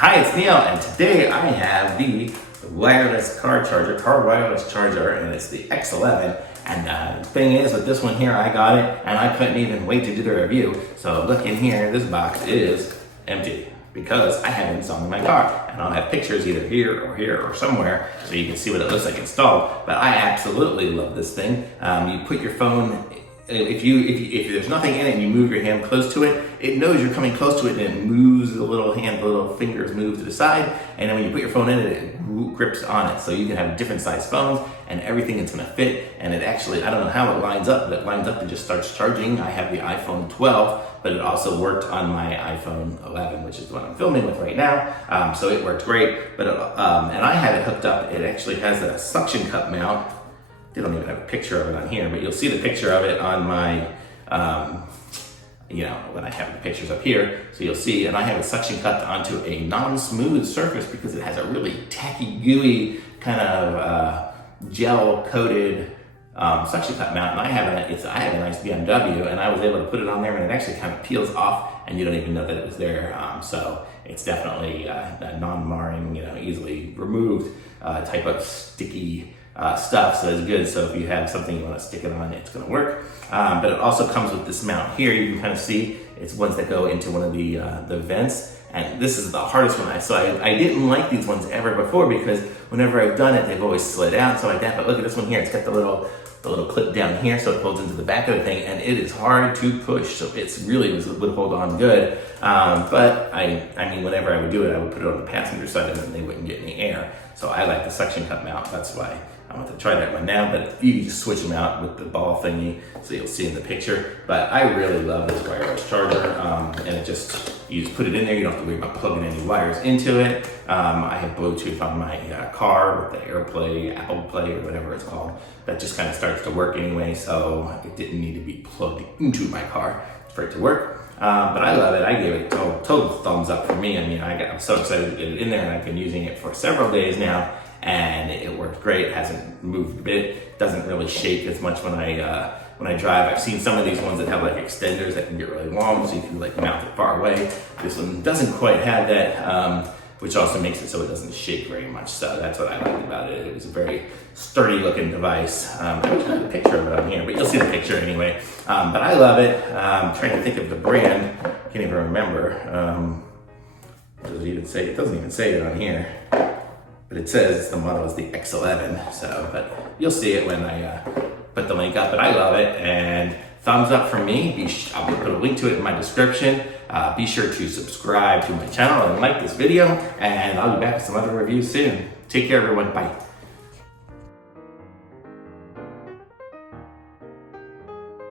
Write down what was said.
Hi, it's Neil, and today I have the wireless car wireless charger, and it's the X11. And the thing is, with this one here, I got it, and I couldn't even wait to do the review. So look in here, this box is empty because I haven't installed in my car. And I'll have pictures either here or somewhere so you can see what it looks like installed. But I absolutely love this thing. You put your phone, if there's nothing in it and you move your hand close to it, it knows you're coming close to it and it moves the little fingers move to the side. And then when you put your phone in it, it grips on it. So you can have different size phones and everything is gonna fit. And it actually, I don't know how it lines up, but it lines up and just starts charging. I have the iPhone 12, but it also worked on my iPhone 11, which is the one I'm filming with right now. So it worked great, but and I had it hooked up. It actually has a suction cup mount. They don't even have a picture of it on here, but you'll see the picture of it on my, when I have the pictures up here. So you'll see, and I have it suction cupped onto a non-smooth surface because it has a really tacky, gooey, kind of gel-coated suction cup mount. And I have a nice BMW, and I was able to put it on there, and it actually kind of peels off, and you don't even know that it was there. So it's definitely a non-marring, easily removed type of sticky stuff, so it's good. So if you have something you want to stick it on, it's going to work. But it also comes with this mount here. You can kind of see it's ones that go into one of the vents, and this is the hardest one. I didn't like these ones ever before because whenever I've done it, they've always slid out and stuff like that. But look at this one here. It's got the little clip down here, so it folds into the back of the thing, and it is hard to push. So it's really would hold on good. But I mean, whenever I would do it, I would put it on the passenger side, and then they wouldn't get any air. So I like the suction cup mount. That's why I want to try that one now, but you can just switch them out with the ball thingy, so you'll see in the picture. But I really love this wireless charger, and you just put it in there. You don't have to worry about plugging any wires into it. I have Bluetooth on my car with the AirPlay, Apple Play, or whatever it's called. That just kind of starts to work anyway, so it didn't need to be plugged into my car for it to work. But I love it. I gave it a total thumbs up for me. I mean, I'm so excited to get it in there, and I've been using it for several days now. And it worked great. It hasn't moved a bit. Doesn't really shake as much when I drive. I've seen some of these ones that have like extenders that can get really long, so you can like mount it far away. This one doesn't quite have that, which also makes it so it doesn't shake very much. So that's what I liked about it. It was a very sturdy looking device. I wish I had a picture of it on here, but you'll see the picture anyway. But I love it. I'm trying to think of the brand. Can't even remember. What does it even say? It doesn't even say it on here. But it says the model is the X11, so, but you'll see it when I put the link up. But I love it, and thumbs up from me. I'll put a link to it in my description. Be sure to subscribe to my channel and like this video, and I'll be back with some other reviews soon. Take care, everyone. Bye.